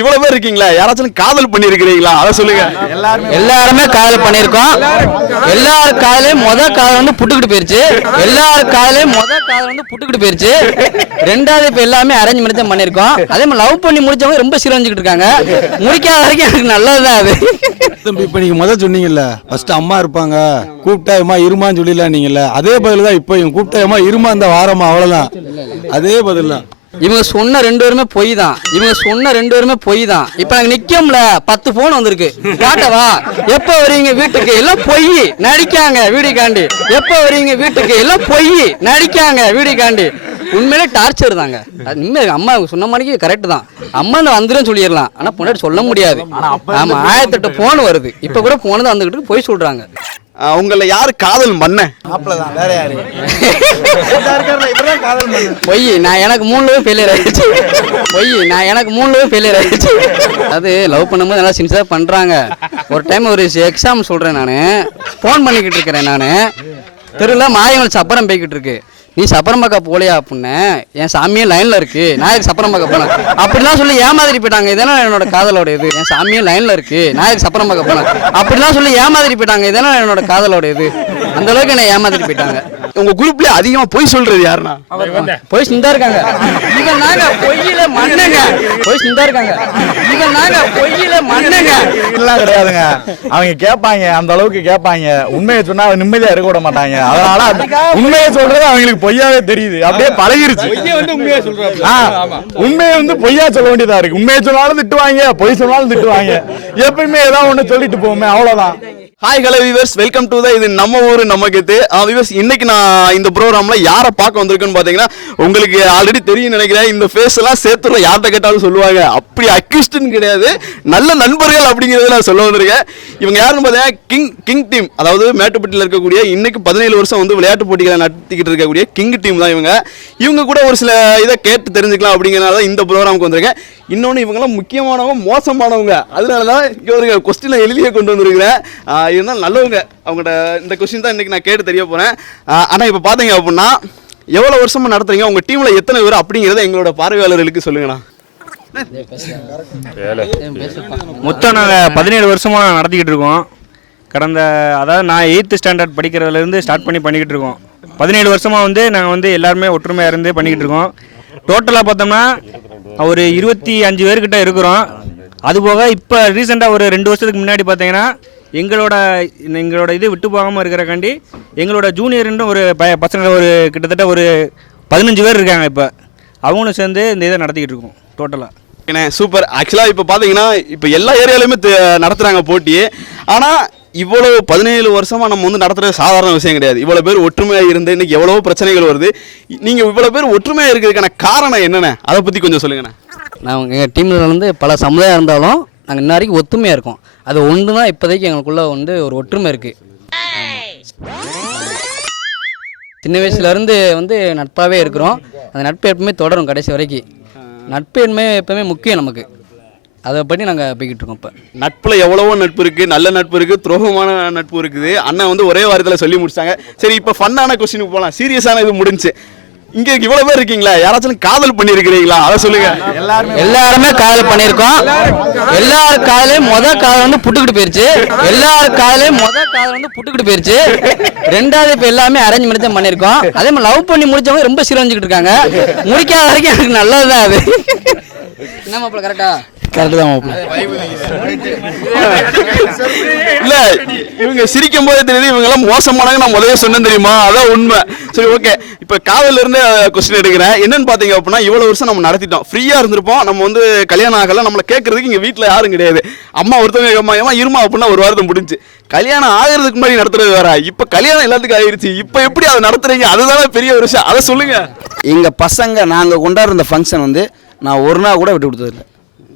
இவ்வளவு பேர் இருக்கீங்களா? யாராச்சும் காதல் பண்ணிருக்கிறீங்களா அதை சொல்லுங்க. எல்லாருமே காதல் பண்ணியிருக்கோம். எல்லார் காதலையும் முத காதல் வந்து புட்டுக்கிட்டு போயிருச்சு. எல்லார் காதலையும் முத காதல் வந்து புட்டுக்கிட்டு போயிருச்சு. ரெண்டாவது இப்போ எல்லாமே அரேஞ்ச் பண்ணி தான் பண்ணியிருக்கோம். அதே மாதிரி லவ் பண்ணி முடிச்சவங்க ரொம்ப சிரஞ்சுக்கிட்டு இருக்காங்க. முடிக்காத வரைக்கும் எனக்கு நல்லதுதான் அது. தம்பி இப்போ நீங்கள் முதல் சொன்னீங்கல்ல ஃபர்ஸ்ட் அம்மா இருப்பாங்க. கூப்பிட்டா அம்மா இருமான்னு சொல்லிடலாம் நீங்கள்ல அதே பதில் தான் இப்போ கூப்பிட்டா அம்மா இருமா இந்த வாரமா அவ்வளோதான் அதே பதில் தான் இவங்க சொன்ன ரெண்டு பேருமே பொய் தான் இவங்க சொன்ன ரெண்டு பேருமே பொய் தான் இப்போ நாங்கள் நிக்கோம்ல பத்து ஃபோன் வந்திருக்கு. காட்டவா எப்போ வரீங்க வீட்டுக்கு? எல்லாம் பொய். நடிக்காங்க வீடியோ காண்டி. எப்போ வரீங்க வீட்டுக்கு? எல்லாம் பொய். நடிக்காங்க வீடியோ காண்டி. உண்மையிலே டார்ச்சர் தாங்க. உண்மையிலே அம்மா சொன்ன மாதிரிக்கு கரெக்ட் தான். அம்மா நான் வந்துடும் சொல்லிடலாம். ஆனால் பொண்ணாடி சொல்ல முடியாது. ஆமாம் ஆயிரத்தெட்டு ஃபோன் வருது. இப்போ கூட ஃபோன் தான் வந்துக்கிட்டு போய் சொல்கிறாங்க ஆஹ் உங்களை யாரு காதல் பண்ண பொய் நான் எனக்கு மூணுலவே ஃபெயிலியர் ஆயிடுச்சு. பொய் நான் எனக்கு மூணுலவே ஃபெயிலியர் ஆயிடுச்சு. அது லவ் பண்ணும்போது நல்லா சின்சியராக பண்ணுறாங்க ஒரு டைம் ஒரு எக்ஸாம் சொல்கிறேன் நான். ஃபோன் பண்ணிக்கிட்டு இருக்கிறேன் நான். தெருவில் மாயங்கள் சப்பரம் போய்கிட்டு இருக்கு. நீ சப்பரம் போலையா அப்படின்னு என் சாமியே லைனில் இருக்கு. நான் எதுக்கு போனேன்? அப்படிலாம் சொல்லி ஏமாதிரி போயிட்டாங்க. இதெல்லாம் என்னோட காதலோட இது என் சாமியே லைனில் இருக்கு. நான் எதுக்கு போனேன்? அப்படிலாம் சொல்லி ஏமாதிரி போயிட்டாங்க. இதெல்லாம் என்னோட காதலோட இது அந்த அளவுக்கு என்னை ஏமாதிரி போயிட்டாங்க. உங்க குரூப்ல அதிகமா பொய் சொல்றது யாருன்னா? போய் சிந்தா இருக்காங்க. இவன் நாங்க பொய்யில மண்ணுங்க. போய் சிந்தா இருக்காங்க. இவன் நாங்க பொய்யில மண்ணுங்க. எல்லாம் கிடையாதுங்க. அவங்க கேட்பாங்க அந்த அளவுக்கு கேட்பாங்க. உண்மையை சொன்னா அவங்க நிம்மதியா இருக்க விட மாட்டாங்க. அதனால உண்மையை சொல்றது அவங்களுக்கு பொய்யாவே தெரியுது. அப்படியே பழகிருச்சு. ஆ, உண்மையை வந்து பொய்யா சொல்ல வேண்டியதா இருக்கு. உண்மையை சொன்னாலும் திட்டுவாங்க பொய் சொன்னாலும் திட்டுவாங்க. எப்பயுமே ஏதாவது ஒண்ணு சொல்லிட்டு போவோமே அவ்வளவுதான். Hi hello viewers welcome to the இது நம்ம ஊர் நம்ம கெத்து. விவர்ஸ் இன்னைக்கு நான் இந்த ப்ரோக்ராமில் யாரை பார்க்க வந்திருக்குன்னு பார்த்தீங்கன்னா உங்களுக்கு ஆல்ரெடி தெரியும் நினைக்கிறேன். இந்த ஃபேஸ் எல்லாம் சேர்த்துல யார்கிட்ட கேட்டாலும் சொல்லுவாங்க. அப்படி அக்யூஸ்டுன்னு கிடையாது. நல்ல நண்பர்கள் அப்படிங்கிறத நான் சொல்ல வந்திருக்கேன். இவங்க யாருன்னு பார்த்தீங்கன்னா கிங் கிங் டீம் அதாவது மேட்டுப்பட்டியில் இருக்கக்கூடிய இன்னைக்கு பதினேழு வருஷம் வந்து விளையாட்டு போட்டிகளை நடத்திக்கிட்டு இருக்கக்கூடிய கிங் டீம் தான் இவங்க. இவங்க கூட ஒரு சில இதை கேட்டு தெரிஞ்சுக்கலாம் அப்படிங்கிறனால தான் இந்த ப்ரோக்ராமுக்கு வந்திருக்கேன். இன்னொன்று இவங்கெல்லாம் முக்கியமானவங்க மோசமானவங்க. அதனால தான் இவருக்கு ஒரு கொஸ்டினை எழுதியே கொண்டு வந்திருக்கிறேன். இருந்தாலும் நல்லவங்க. அவங்கள்ட்ட இந்த கொஸ்டின் தான் இன்னைக்கு நான் கேட்டு தெரிய போகிறேன் ஆனால் இப்போ பார்த்தீங்க அப்படின்னா எவ்வளோ வருஷமா நடத்துறீங்க? உங்கள் டீமில் எத்தனை பேர்? அப்படிங்கிறத எங்களோட பார்வையாளர்களுக்கு சொல்லுங்கண்ணா. மொத்தம் நாங்கள் பதினேழு வருஷமாக நடத்திக்கிட்டு இருக்கோம். கடந்த அதாவது நான் எயித்து ஸ்டாண்டர்ட் படிக்கிறதுலேருந்து ஸ்டார்ட் பண்ணி பண்ணிக்கிட்டு இருக்கோம். பதினேழு வருஷமாக வந்து நாங்கள் வந்து எல்லாருமே ஒற்றுமையாக இருந்து பண்ணிக்கிட்டு இருக்கோம். டோட்டலாக பார்த்தோம்னா ஒரு இருபத்தி அஞ்சு பேர்கிட்ட இருக்கிறோம். அதுபோக இப்போ ரீசெண்டாக ஒரு ரெண்டு வருஷத்துக்கு முன்னாடி பார்த்தீங்கன்னா எங்களோட எங்களோட இது விட்டு போகாமல் இருக்கிறக்காண்டி எங்களோட ஜூனியர்னு ஒரு ப பசங்க ஒரு கிட்டத்தட்ட ஒரு பதினஞ்சு பேர் இருக்காங்க இப்போ. அவங்களும் சேர்ந்து இந்த இதை நடத்திக்கிட்டு இருக்கோம் டோட்டலாக சூப்பர் ஆக்சுவலாக இப்போ பார்த்தீங்கன்னா இப்போ எல்லா ஏரியாலையுமே நடத்துகிறாங்க போட்டி. ஆனால் இவ்வளோ பதினேழு வருஷமாக நம்ம வந்து நடத்துறது சாதாரண விஷயம் கிடையாது. இவ்வளோ பேர் ஒற்றுமையாக இருந்து இன்னைக்கு எவ்வளவோ பிரச்சனைகள் வருது. நீங்கள் இவ்வளோ பேர் ஒற்றுமையாக இருக்கிறதுக்கான காரணம் என்னண்ணே அதை பற்றி கொஞ்சம் சொல்லுங்கண்ணே. நான் எங்கள் டீமில் வந்து பல சமுதாயம் இருந்தாலும் நாங்கள் இன்ன வரைக்கும் ஒத்துமையாக இருக்கோம். அது ஒன்று தான் இப்போதைக்கு எங்களுக்குள்ளே வந்து ஒரு ஒற்றுமை இருக்குது சின்ன வயசுலேருந்து வந்து நட்பாகவே இருக்கிறோம். அந்த நட்பு எப்பவுமே தொடரும் கடைசி வரைக்கும். நட்பு எப்பவுமே எப்பவுமே முக்கியம் நமக்கு. அதை பற்றி நாங்கள் போய்கிட்டு இருக்கோம் இப்போ. நட்பில் எவ்வளவோ நட்பு இருக்குது நல்ல நட்பு இருக்குது துரோகமான நட்பு இருக்குது. அண்ணன் வந்து ஒரே வாரத்தில் சொல்லி முடிச்சாங்க. சரி இப்போ ஃபன்னான கொஸ்டினுக்கு போகலாம் சீரியஸான இது முடிஞ்சு. இங்க இவ்வளவு பேர் இருக்கீங்களா யாராச்சும் காதல் பண்ணிருக்கிறீங்களா அதை சொல்லுங்க. எல்லாருமே காதல் பண்ணியிருக்கோம். எல்லார் காதலையும் முத காதல் வந்து புட்டுக்கிட்டு போயிருச்சு. எல்லார் காதலையும் முத காதல் வந்து புட்டுக்கிட்டு போயிருச்சு. ரெண்டாவது இப்போ எல்லாமே அரேஞ்ச் பண்ணி தான் பண்ணியிருக்கோம். அதே மாதிரி லவ் பண்ணி முடிச்சவங்க ரொம்ப சிரஞ்சுக்கிட்டு இருக்காங்க. முடிக்காத வரைக்கும் எனக்கு நல்லதுதான் அது. என்ன மாப்பிள்ள கரெக்டா கரெக்டு தான் இல்ல இவங்க சிரிக்கும் போதே தெரியுது இவங்க எல்லாம் மோசமானவங்க நான் முதல்ல சொன்னேன் தெரியுமா? அதான் உண்மை. சரி ஓகே இப்ப காதல்ல இருந்து கொஸ்டின் எடுக்கிறேன். என்னன்னு பாத்தீங்க அப்படின்னா இவ்வளவு வருஷம் நம்ம நடத்திட்டோம். ஃப்ரீயா இருந்திருப்போம். நம்ம வந்து கல்யாணம் ஆகல. நம்மள கேட்கறதுக்கு இங்க வீட்ல யாரும் கிடையாது. அம்மா ஒருத்தவங்க அம்மா ஏமா இருமா அப்படின்னா ஒரு வாரத்தை முடிஞ்சு. கல்யாணம் ஆகிறதுக்கு முன்னாடி நடத்துறது வேற. இப்ப கல்யாணம் எல்லாத்துக்கும் ஆயிருச்சு இப்ப எப்படி அதை நடத்துறீங்க? அதுதானே பெரிய ஒரு விஷயம். அதை சொல்லுங்க. எங்கள் பசங்க நாங்கள் கொண்டாடுற ஃபங்க்ஷன் வந்து நான் ஒரு நாள் கூட விட்டு கொடுத்ததில்ல.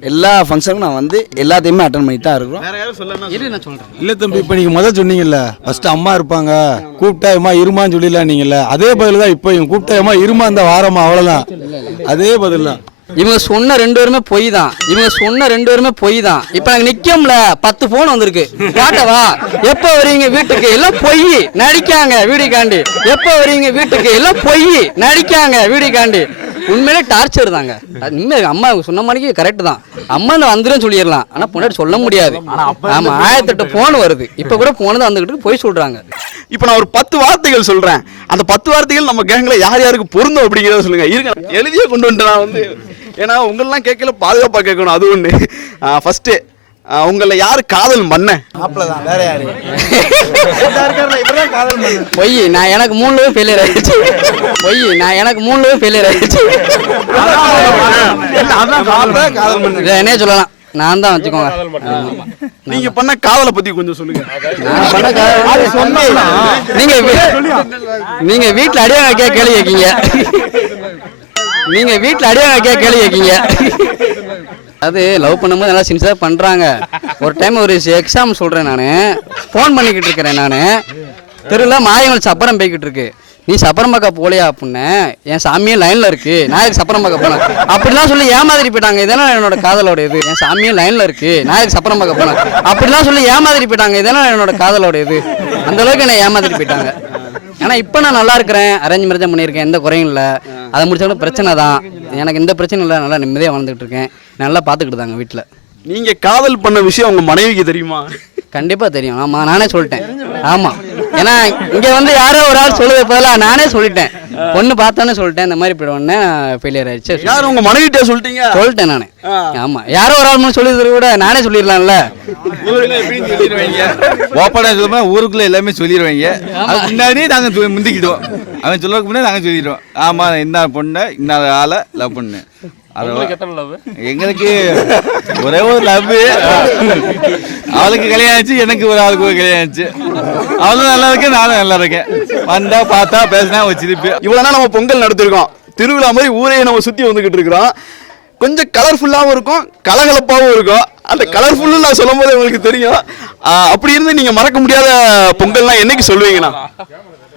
எல்லா ஃபங்க்ஷனுக்கும் நான் வந்து எல்லாத்தையுமே அட்டன் பண்ணிட்டு தான் இருக்கிறோம். வேற யாரும் சொல்லணும் இரு நான் சொல்கிறேன் இல்லை தம்பி இப்போ நீங்கள் முதல் சொன்னீங்கல்ல ஃபர்ஸ்ட் அம்மா இருப்பாங்க கூப்பிட்டா அம்மா இருமான்னு சொல்லிடலாம் நீங்கள்ல அதே பதில் தான் இப்போ இவங்க கூப்பிட்டா அம்மா இருமா இந்த வாரமா அவ்வளோதான் அதே பதில் தான் இவங்க சொன்ன ரெண்டு பேருமே பொய் தான். இவங்க சொன்ன ரெண்டு பேருமே பொய் தான். இப்போ நாங்கள் நிக்கோம்ல பத்து ஃபோன் வந்திருக்கு. காட்டவா எப்போ வரீங்க வீட்டுக்கு? எல்லாம் பொய். நடிக்காங்க வீடியோ காண்டி எப்போ வரீங்க வீட்டுக்கு? எல்லாம் பொய். நடிக்காங்க வீடியோ காண்டி உண்மையிலே டார்ச்சர் தாங்க. அது உண்மையா அம்மா சொன்ன மாதிரிக்கு கரெக்ட் தான். அம்மா நான் வந்துடும் சொல்லிடலாம். ஆனா பொண்டாட்டி சொல்ல முடியாது. ஆமா ஆயிரத்தெட்டு போன் வருது. இப்ப கூட போன் தான் வந்துகிட்டு போய் சொல்றாங்க. இப்போ நான் ஒரு பத்து வார்த்தைகள் சொல்றேன். அந்த பத்து வார்த்தைகள் நம்ம கேங்ல யார் யாருக்கு பொருந்தும் அப்படிங்கிறத சொல்லுங்க. இருங்க எழுதியே கொண்டு வந்துட்டேன் நான் வந்து. ஏன்னா உங்களெல்லாம் கேட்கல பாதுகாப்பா கேட்கணும் அது ஒண்ணு. ஃபர்ஸ்ட் உங்களை யாரு காதல் மண்ண மாப்பிள்ள தான் வேற யாரு? பொய் நான் எனக்கு மூணு லவ் ஃபெயிலியர் ஆயிடுச்சு. பொய் நான் எனக்கு மூணு லவ் ஃபெயிலியர் ஆயிடுச்சு. இதை என்னைய சொல்லலாம். நான் தான் வச்சுக்கோங்க. நீங்க பண்ண காதலை பத்தி கொஞ்சம் சொல்லுங்க. நான் பண்ண காதல் நீங்க வீ- நீங்க வீட்ல அடியாங்க வைக்க கேள்வி கேட்கீங்க. நீங்க வீட்ல அடியாங்க வைக்க கேள்வி கேட்கீங்க. அது லவ் பண்ணும்போது நல்லா சின்சியராக பண்ணுறாங்க ஒரு டைம் ஒரு எக்ஸாம் சொல்கிறேன் நான். ஃபோன் பண்ணிக்கிட்டு இருக்கிறேன் நான். தெருவில் மாயங்கள் சப்பரம் போய்கிட்டு இருக்கு. நீ சப்பரம் பார்க்க போலையா அப்படின்னு என் சாமியும் லைனில் இருக்கு. நான் சப்பரம் பார்க்க போனேன்? அப்படிலாம் சொல்லி ஏமாதிரி போயிட்டாங்க. இதெல்லாம் என்னோட காதலோட இது. என் சாமியும் லைனில் இருக்கு. நான் சப்பரம் பார்க்க போனேன்? அப்படிலாம் சொல்லி ஏமாதிரி போயிட்டாங்க. இதெல்லாம் என்னோட காதலோட இது. அந்த அளவுக்கு என்னை ஏமாதிரி போயிட்டாங்க. ஏன்னா இப்போ நான் நல்லா இருக்கிறேன். அரேஞ்ச் மேரேஜாக பண்ணியிருக்கேன். எந்த குறையும் இல்லை. அதை முடிச்சவங்க பிரச்சனை தான். எனக்கு எந்த பிரச்சனையும் இல்லை நல்லா நிம்மதியாக வாழ்ந்துகிட்டு இருக்கேன். நல்லா பார்த்துக்கிட்டு தாங்க வீட்டில் நீங்க காதல் பண்ண விஷயம் உங்க மனைவிக்கு தெரியுமா? கண்டிப்பாக தெரியும். ஆமாம் நானே சொல்லிட்டேன். ஆமாம் ஏன்னா இங்கே வந்து யாரோ ஒரு ஆள் சொல்லுது பதிலாக நானே சொல்லிட்டேன். பொண்ணு பார்த்தோன்னே சொல்லிட்டேன். இந்த மாதிரி போயிடுவோன்னே ஃபெயிலியர் ஆயிடுச்சு? யார் உங்க மனைவிட்டே சொல்லிட்டீங்க? சொல்லிட்டேன் நான். ஆமாம் யாரோ ஒரு ஆள் மூணு சொல்லி கூட நானே சொல்லிடலாம்ல. ஓப்பனா சொல்லுமா ஊருக்குள்ள எல்லாமே சொல்லிடுவாங்க. அது முன்னாடியே நாங்க சொ- முந்திக்கிடுவோம். அவன் சொல்றதுக்கு முன்னாடி நாங்க சொல்லிடுவோம். ஆமா என்ன பொண்ணு இன்னொரு ஆளை லவ் பண்ணு. எங்களுக்கு ஒரே ஒரு லவ் அவளுக்கு கல்யாணம் ஆச்சு எனக்கு ஒரு ஆளுக்கு ஒரு கல்யாணம் ஆச்சு. அவளும் நல்லா இருக்கு நானும் நல்லா இருக்கேன். வந்தா பார்த்தா பேசினா ஒரு சிரிப்பு. இவ்வளவு நாள் நம்ம பொங்கல் நடத்திருக்கோம். திருவிழா மாதிரி ஊரே நம்ம சுத்தி வந்துகிட்டு இருக்கிறோம். கொஞ்சம் கலர்ஃபுல்லாகவும் இருக்கும் கலகலப்பாகவும் இருக்கும். அந்த கலர்ஃபுல்லு நான் சொல்லும் போது உங்களுக்கு தெரியும். அப்படி இருந்து நீங்க மறக்க முடியாத பொங்கல்னா என்னைக்கு சொல்லுவீங்கண்ணா?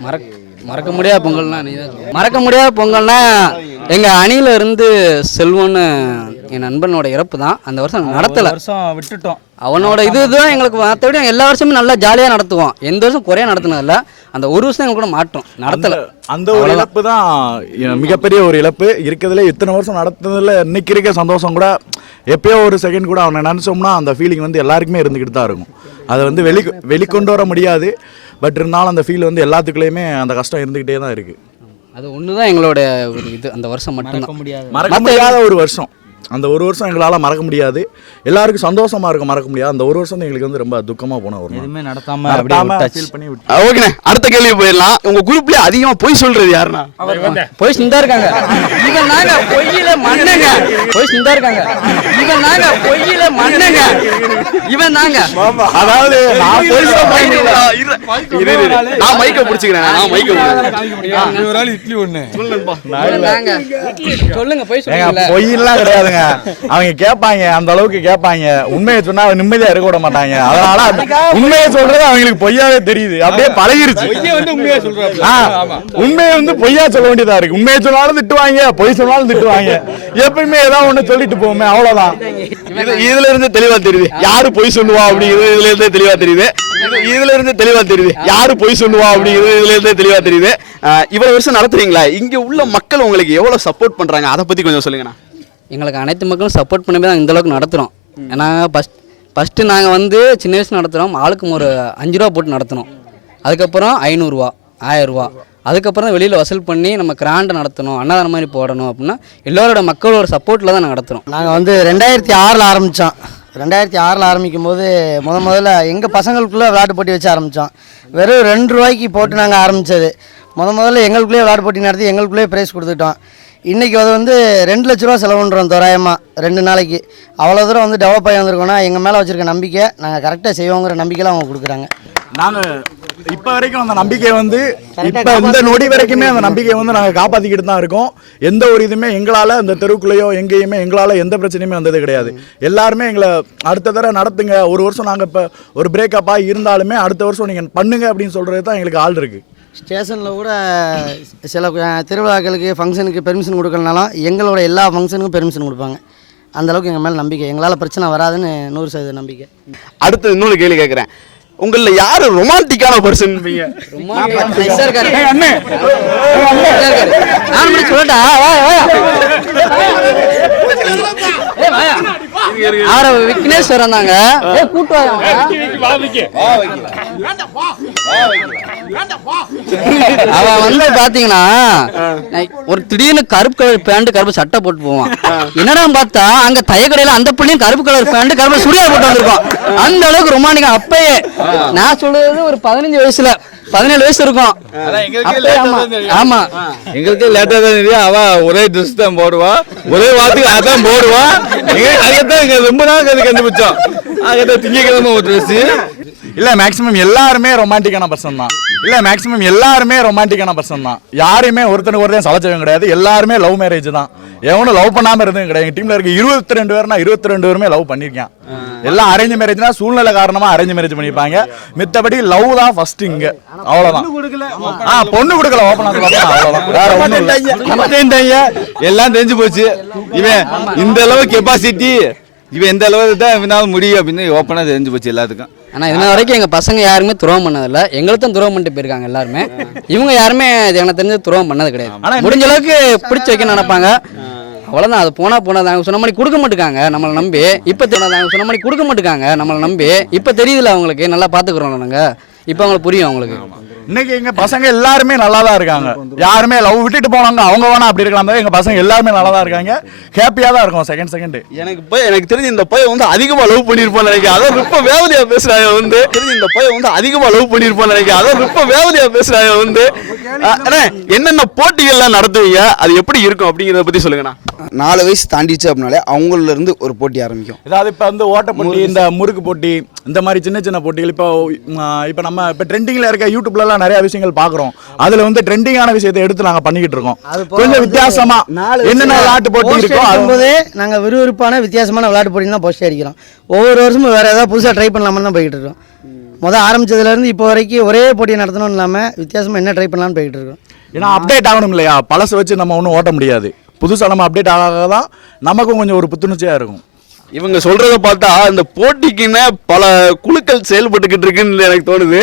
மறக்க மறக்க முடியாத பொங்கல்னா நீ மறக்க முடியாத பொங்கல்னா எங்கள் அணியில இருந்து செல்வன்னு என் நண்பனோட இறப்பு தான். அந்த வருஷம் நடத்தலை. வருஷம் விட்டுட்டோம். அவனோட இது தான் எங்களுக்கு மற்றபடி எல்லா வருஷமும் நல்லா ஜாலியாக நடத்துவோம். எந்த வருஷம் குறையா நடத்தினதில்ல. அந்த ஒரு வருஷம் எங்களுக்கு கூட மாட்டோம் நடத்தலை. அந்த ஒரு இழப்பு தான் மிகப்பெரிய ஒரு இழப்பு. இருக்கிறதுல இத்தனை வருஷம் நடத்துனதுல இன்னைக்கு இருக்க சந்தோஷம் கூட எப்பயோ ஒரு செகண்ட் கூட அவனை நினச்சோம்னா அந்த ஃபீலிங் வந்து எல்லாருக்குமே இருந்துக்கிட்டு தான் இருக்கும். அதை வந்து வெளி வெளிக்கொண்டு வர முடியாது. பட் இருந்தாலும் அந்த ஃபீல் வந்து எல்லாத்துக்குள்ளேயுமே அந்த கஷ்டம் இருந்துக்கிட்டே தான் இருக்குது அது ஒன்று தான் எங்களோட ஒரு இது. அந்த வருஷம் மட்டும்தான். மறக்க முடியாத ஒரு வருஷம். அந்த ஒரு வருஷம் எங்களால் மறக்க முடியாது. எல்லாருக்கும் சந்தோஷமா இருக்கும் மறக்க முடியாது. அந்த ஒரு வருஷம் எங்களுக்கு வந்து ரொம்ப துக்கமாக போன ஒரு. எதுவுமே நடத்தாம நடத்தாம அப்படியே feel பண்ணி விட்டு. ஆஹ் ஓகேண்ணே அடுத்த கேள்வி போயிடலாம். உங்க குரூப்ல அதிகமா பொய் சொல்றது யாருண்ணா? போய் சிந்தா இருக்காங்க. இவன் நாங்க பொய்யில மண்ணுங்க போய் சிந்தா இருக்காங்க. இவன் நாங்க பொய்யில மண்ணுங்க இவன் நாங்க அதாவது நான் போய் மைக்க பிடிச்சிக்கிறேன். நான் மைக்க பிடிச்சிக்கிறேன். ஒரு ஆள் இட்லி ஒண்ணு. இவன் நாங்க சொல்லுங்க போய் சொல்லுங்க கிடையாதுங்க அவங்க கேட்பாங்க அந்த அளவுக்கு கேட்பாங்க உண்மையை சொன்னா நிம்மதியா இருக்க விட மாட்டாங்க. அதனால உண்மையை சொல்றது அவங்களுக்கு பொய்யாவே தெரியுது. அப்படியே பழகிருச்சு. வந்து உண்மையா வந்து பொய்யா சொல்ல வேண்டியதா இருக்கு. உண்மையை சொன்னாலும் திட்டுவாங்க பொய் சொன்னாலும் திட்டுவாங்க. எப்பயுமே ஏதாவது ஒண்ணு சொல்லிட்டு போவோமே அவ்வளவுதான். இது- இதுல இருந்து தெளிவா தெரியுது. யாரு பொய் சொல்லுவா அப்படிங்கிறது இதுல இருந்தே தெளிவா தெரியுது. இது- இதுல இருந்து தெளிவா தெரியுது. யாரு பொய் சொல்லுவா அப்படிங்கிறது இதுல இருந்தே தெளிவா தெரியுது. ஆஹ் இவ்வளவு வருஷம் நடத்துறீங்களா இங்க உள்ள மக்கள் உங்களுக்கு எவ்வளவு சப்போர்ட் பண்றாங்க? அதை பத்தி கொஞ்சம் சொல்லுங்கண்ணா. எங்களுக்கு அனைத்து மக்களும் சப்போர்ட் பண்ணி தான் இந்த அளவுக்கு நடத்துகிறோம் ஏன்னா ஃபஸ்ட் ஃபஸ்ட்டு நாங்கள் வந்து சின்ன வயசு நடத்துகிறோம் ஆளுக்கு ஒரு அஞ்சு ரூபா போட்டு நடத்தினோம் அதுக்கப்புறம் ஐநூறுரூவா ஆயிரரூவா அதுக்கப்புறம் தான் வெளியில் வசூல் பண்ணி நம்ம கிராண்டை நடத்தணும் அன்னதானம் மாதிரி போடணும் அப்படின்னா எல்லோரோட மக்களோட சப்போர்ட்டில் தான் நாங்கள் நடத்துகிறோம் நாங்கள் வந்து ரெண்டாயிரத்தி ஆறில் ஆரம்பித்தோம் ரெண்டாயிரத்தி ஆறில் ஆரம்பிக்கும் போது முத முதல்ல எங்கள் பசங்களுக்குள்ளே விளையாட்டு போட்டி வச்சு ஆரம்பித்தோம் வெறும் ரெண்டு ரூபாய்க்கு போட்டு நாங்கள் ஆரம்பித்தது முத முதல்ல எங்களுக்குள்ளேயே விளையாட்டு போட்டி நடத்தி எங்களுக்குள்ளேயே ப்ரைஸ் கொடுத்துட்டோம். இன்றைக்கி அது வந்து ரெண்டு லட்ச ரூபா செலவு பண்ணுறோம் தோராயமாக ரெண்டு நாளைக்கு. அவ்வளோ தூரம் வந்து டெவலப் ஆகி வந்திருக்கோம்னா எங்கள் மேலே வச்சுருக்க நம்பிக்கை நாங்கள் கரெக்டாக செய்வோங்கிற நம்பிக்கையில் அவங்க கொடுக்குறாங்க. நாங்க இப்ப வரைக்கும் அந்த நம்பிக்கை வந்து இப்ப இந்த நொடி வரைக்குமே அந்த நம்பிக்கையை வந்து நாங்க காப்பாத்திக்கிட்டு தான் இருக்கோம். எந்த ஒரு இதுவுமே எங்களால இந்த தெருவுக்குள்ளேயோ எங்கேயுமே எங்களால எந்த பிரச்சனையுமே வந்தது கிடையாது. எல்லாருமே எங்களை அடுத்த தடவை நடத்துங்க. ஒரு வருஷம் நாங்க இப்ப ஒரு பிரேக்கப் ஆகி இருந்தாலுமே அடுத்த வருஷம் நீங்க பண்ணுங்க அப்படின்னு சொல்றது தான் எங்களுக்கு ஆள் இருக்கு. ஸ்டேஷனில் கூட சில திருவிழாக்களுக்கு ஃபங்க்ஷனுக்கு பெர்மிஷன் கொடுக்கலனாலும் எங்களோட எல்லா ஃபங்க்ஷனுக்கும் பெர்மிஷன் கொடுப்பாங்க. அந்தளவுக்கு எங்கள் மேலே நம்பிக்கை. எங்களால் பிரச்சனை வராதுன்னு நூறு சதவீத நம்பிக்கை. அடுத்து இன்னொரு கேள்வி கேட்குறேன் உங்கள யாரு ரொமான்டிக்கான பர்சன் விக்னேஸ்வரன் விக்னேஷ் வந்தாங்க அவன் வந்து பாத்தீங்கன்னா ஒரு திடீர்னு கருப்பு கலர் பேண்ட் கருப்பு சட்டை போட்டு போவான். என்னடா பார்த்தா அங்க தைய கடையில அந்த பிள்ளையும் கருப்பு கலர் பேண்ட் கருப்பு சுடியா போட்டு வந்திருக்கோம் அந்த அளவுக்கு ரொமானிக்கா அப்பயே. நான் சொல்றது ஒரு பதினஞ்சு வயசுல பதினேழு வயசு இருக்கும். ஆமா ஆமா. எங்களுக்கு லேட்டாக தான் தெரியும். அவ ஒரே ட்ரெஸ் தான் போடுவா. ஒரே வாரத்துக்கு அதான் போடுவா. அதுதான் எங்க ரொம்ப நாள் அது கண்டுபிடிச்சோம். அதுதான் திங்கக்கிழமை ஒரு ட்ரெஸ்ஸு இல்ல மேக்ஸிமம் எல்லாருமே ரொமான்டிக்கான பர்சன் தான். இல்ல மேக்ஸிமம் எல்லாருமே ரொமான்டிக்கான பர்சன் தான். யாருமே ஒருத்தனுக்கு ஒருத்தன் சளைச்சவங்க கிடையாது. எல்லாருமே லவ் மேரேஜ் தான். எவனும் லவ் பண்ணாம இருந்தது கிடையாது. டீம்ல இருக்க இருபத்தி ரெண்டு பேர்னா இருபத்தி ரெண்டு பேருமே லவ் பண்ணிருக்கான். எல்லாம் அரேஞ்ச் மேரேஜ்னா சூழ்நிலை காரணமா அரேஞ்ச் மேரேஜ் பண்ணிருப்பாங்க. மித்தபடி லவ் தான் ஃபர்ஸ்ட் இங்க. அவ்வளவுதான். ஆ பொண்ணு கொடுக்கல. சொல்லலாம் அவ்வளவுதான். வேற ஒண்ணும் எல்லாம் தெரிஞ்சு போச்சு. இவன் இந்த அளவு கெப்பாசிட்டி இவன் எந்த அளவு தான் இவனால முடியும் அப்படின்னு ஓப்பனாக தெரிஞ்சு போச்சு எல்லாத்துக்கும். ஆனா இன்ன வரைக்கும் எங்க பசங்க யாருமே துரோகம் பண்ணதில்ல. எங்களுக்கு தான் துரோகம் பண்ணிட்டு போயிருக்காங்க எல்லாருமே. இவங்க யாருமே இது எனக்கு தெரிஞ்சு துரோகம் பண்ணது கிடையாது. முடிஞ்ச அளவுக்கு பிடிச்சி வைக்க நினைப்பாங்க. அவ்வளவுதான் அது போனா போனது அவங்க சொன்ன மாதிரி கொடுக்க மாட்டுக்காங்க நம்மளை நம்பி. இப்ப அவங்க சொன்ன மாதிரி கொடுக்க மாட்டுக்காங்க நம்மளை நம்பி. இப்ப தெரியுதுல அவங்களுக்கு நல்லா பாத்துக்கிறோம் நாங்க. இப்ப அவங்களுக்கு புரியும் அவங்களுக்கு. இன்னைக்கு எங்க பசங்க எல்லாருமே நல்லா தான் இருக்காங்க. யாருமே லவ் விட்டுட்டு போனவங்க அவங்க வேணா அப்படி இருக்கலாம் எங்க பசங்க எல்லாருமே நல்லா தான் இருக்காங்க ஹாப்பியா தான் இருக்கும் செகண்ட் செகண்ட் எனக்கு போய் எனக்கு தெரிஞ்சு இந்த பையன் வந்து அதிகமா லவ் பண்ணிருப்பான்னு நினைக்கிறேன். அதான் ரொம்ப வேவதியா பேசுறாங்க வந்து. தெரிஞ்சு இந்த பையன் வந்து அதிகமா லவ் பண்ணிருப்பான்னு நினைக்கிறேன். அதான் ரொம்ப வேவதியா பேசுறாங்க வந்து. என்னென்ன போட்டிகள்லாம் நடத்துவீங்க? அது எப்படி இருக்கும் அப்படிங்கறத பத்தி சொல்லுங்கண்ணா. நாலு வயசு தாண்டிச்சு அப்படின்னாலே அவங்கள இருந்து ஒரு போட்டி ஆரம்பிக்கும். அதாவது இப்போ வந்து ஓட்ட போட்டி இந்த முறுக்கு போட்டி இந்த மாதிரி சின்ன சின்ன போட்டிகள். இப்போ இப்போ நம்ம இப்போ ட்ரெண்டிங்கில் இருக்க யூடியூப்லலாம் நிறைய விஷயங்கள் பார்க்குறோம். அதில் வந்து ட்ரெண்டிங்கான விஷயத்தை எடுத்து நாங்கள் பண்ணிக்கிட்டு இருக்கோம். கொஞ்சம் வித்தியாசமா என்னென்ன விளையாட்டு போட்டி இருக்கோ அது போது நாங்கள் விறுவிறுப்பான வித்தியாசமான விளையாட்டு போட்டி தான் போஸ்ட் அடிக்கிறோம். ஒவ்வொரு வருஷமும் வேறு ஏதாவது புதுசாக ட்ரை பண்ணலாம்னு தான் போய்கிட்டு இருக்கோம். முதல் ஆரம்பிச்சதுலேருந்து இப்போ வரைக்கும் ஒரே போட்டியை நடத்தணும்னு இல்லாமல் வித்தியாசமாக என்ன ட்ரை பண்ணலாம்னு போய்கிட்டு இருக்கோம். ஏன்னா அப்டேட் ஆகணும் இல்லையா? பழசை வச்சு நம்ம ஒன்றும் ஓட்ட முடியாது. புதுசாக நம்ம அப்டேட் ஆக தான் நமக்கும் கொஞ்சம் ஒரு புத்துணர்ச்சியாக இருக்கும். இவங்க சொல்றத பார்த்தா இந்த போட்டிக்குன்னு பல குழுக்கள் செயல்பட்டுக்கிட்டு இருக்குன்னு எனக்கு தோணுது.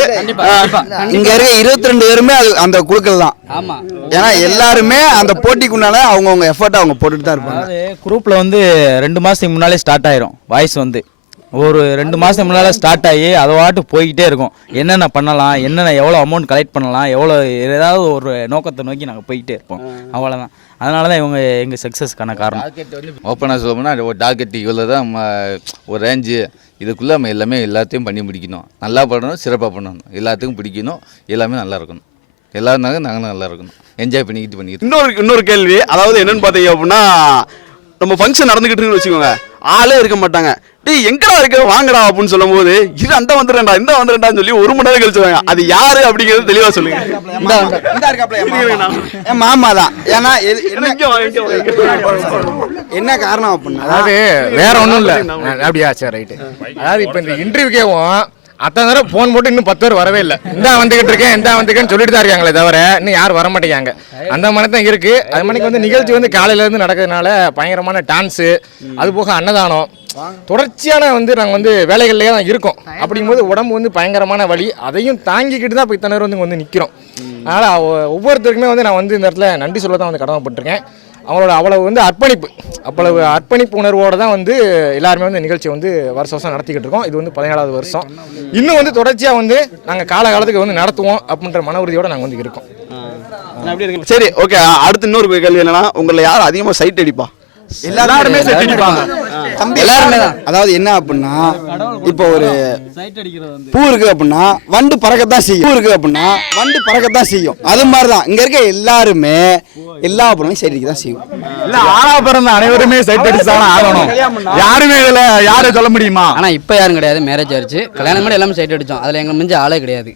இங்க இருக்க இருபத்தி ரெண்டு பேருமே அது அந்த குழுக்கள் தான். ஆமா. ஏன்னா எல்லாருமே அந்த போட்டிக்குண்டான அவங்கவுங்க எஃபர்ட் அவங்க போட்டுட்டு தான் இருப்பாங்க. குரூப்பில் வந்து ரெண்டு மாதத்துக்கு முன்னாலே ஸ்டார்ட் ஆயிரும் வாய்ஸ் வந்து. ஒரு ரெண்டு மாதத்துக்கு முன்னால் ஸ்டார்ட் ஆகி அதை வாட்டு போய்கிட்டே இருக்கும். என்னென்ன பண்ணலாம் என்னென்ன எவ்வளோ அமௌண்ட் கலெக்ட் பண்ணலாம் எவ்வளோ ஏதாவது ஒரு நோக்கத்தை நோக்கி நாங்கள் போய்கிட்டே இருப்போம். அவ்வளோதான் அதனால தான் இவங்க எங்கள் சக்ஸஸ்க்கான காரணம். ஓப்பனாக சொல்லணும்னா ஒரு டார்கெட் இவ்வளோ தான் நம்ம ஒரு ரேஞ்சு இதுக்குள்ளே நம்ம எல்லாமே எல்லாத்தையும் பண்ணி முடிக்கணும். நல்லா பண்ணணும் சிறப்பாக பண்ணணும். எல்லாத்துக்கும் பிடிக்கணும் எல்லாமே நல்லா இருக்கணும். எல்லாரும் நாங்களும் நல்லா இருக்கணும். என்ஜாய் பண்ணிக்கிட்டு பண்ணிக்கிட்டு. இன்னொரு இன்னொரு கேள்வி. அதாவது என்னன்னு பாத்தீங்க அப்படின்னா நம்ம ஃபங்க்ஷன் நடந்துகிட்டு இருக்குன்னு வச்சுக்கோங்க. ஆளே இருக்க மாட்டாங்க. டேய் எங்கடா இருக்க? வாங்கடா அப்படின்னு சொல்லும்போது இரு அந்த வந்துடுறேன்டா இந்த வந்துடுறேன்டான்னு சொல்லி ஒரு மணி நேரம் கழிச்சு வாங்க அது யாரு அப்படிங்கிறது தெளிவா சொல்லுங்க. என் மாமா. தான். ஏன்னா என்ன காரணம் அப்படின்னா அதாவது வேற ஒன்றும் இல்லை. அப்படியா சரி ரைட்டு அதாவது இப்போ இந்த இன்டர்வியூக்கேவும் அத்தனை தடவை ஃபோன் போட்டு இன்னும் பத்து பேர் வரவே இல்லை. இந்தா வந்துகிட்டு இருக்கேன் இந்தா வந்துருக்கேன்னு சொல்லிட்டு தான் இருக்காங்களே தவிர இன்னும் யாரும் வர மாட்டேங்காங்க அந்த மாதிரி தான் இருக்கு. அது மணிக்கு வந்து நிகழ்ச்சி வந்து காலையில இருந்து நடக்கிறதுனால பயங்கரமான டான்ஸு அது போக அன்னதானம் தொடர்ச்சியான வந்து நாங்கள் வந்து வேலைகள்லேயே தான் இருக்கோம். அப்படிங்கும்போது உடம்பு வந்து பயங்கரமான வலி. அதையும் தாங்கிக்கிட்டு தான் இப்போ இத்தனை நேரம் வந்து இங்க வந்து நிற்கிறோம் அதனால் ஒவ்வொருத்தருக்குமே வந்து நான் வந்து இந்த இடத்துல நன்றி சொல்ல தான் வந்து கடமைப்பட்டிருக்கேன். அவங்களோட அவ்வளவு வந்து அர்ப்பணிப்பு. அவ்வளவு அர்ப்பணிப்பு உணர்வோடு தான் வந்து எல்லாருமே வந்து நிகழ்ச்சி வந்து வருஷம் வருஷம் நடத்திக்கிட்டு இருக்கோம். இது வந்து பதினேழாவது வருஷம். இன்னும் வந்து தொடர்ச்சியாக வந்து நாங்கள் காலகாலத்துக்கு வந்து நடத்துவோம் அப்படின்ற மன உறுதியோடு நாங்கள் வந்து இருக்கோம். சரி ஓகே. அடுத்து இன்னொரு கேள்வி என்னன்னா உங்களை யார் அதிகமா சைட் அடிப்பா? எல்லாருமே செட் அடிப்பாங்க. தம்பி எல்லாருமே தான். அதாவது என்ன அப்படின்னா இப்போ ஒரு பூ இருக்கு அப்படின்னா வண்டு பறக்கத்தான் செய்யும். பூ இருக்கு அப்படின்னா வண்டு பறக்கத்தான் செய்யும். அது மாதிரி தான் இங்க இருக்க எல்லாருமே எல்லா பொருளும் சைடு தான் செய்யும். இல்ல ஆறா பிறந்த அனைவருமே செட் அடிச்சு தானே ஆகணும். யாருமே இதுல யாரை சொல்ல முடியுமா? ஆனா இப்ப யாரும் கிடையாது. மேரேஜ் ஆயிடுச்சு கல்யாணம் பண்ணி எல்லாமே சைட் அடிச்சோம். அதுல எங்க மிஞ்ச ஆளே கிடையாது.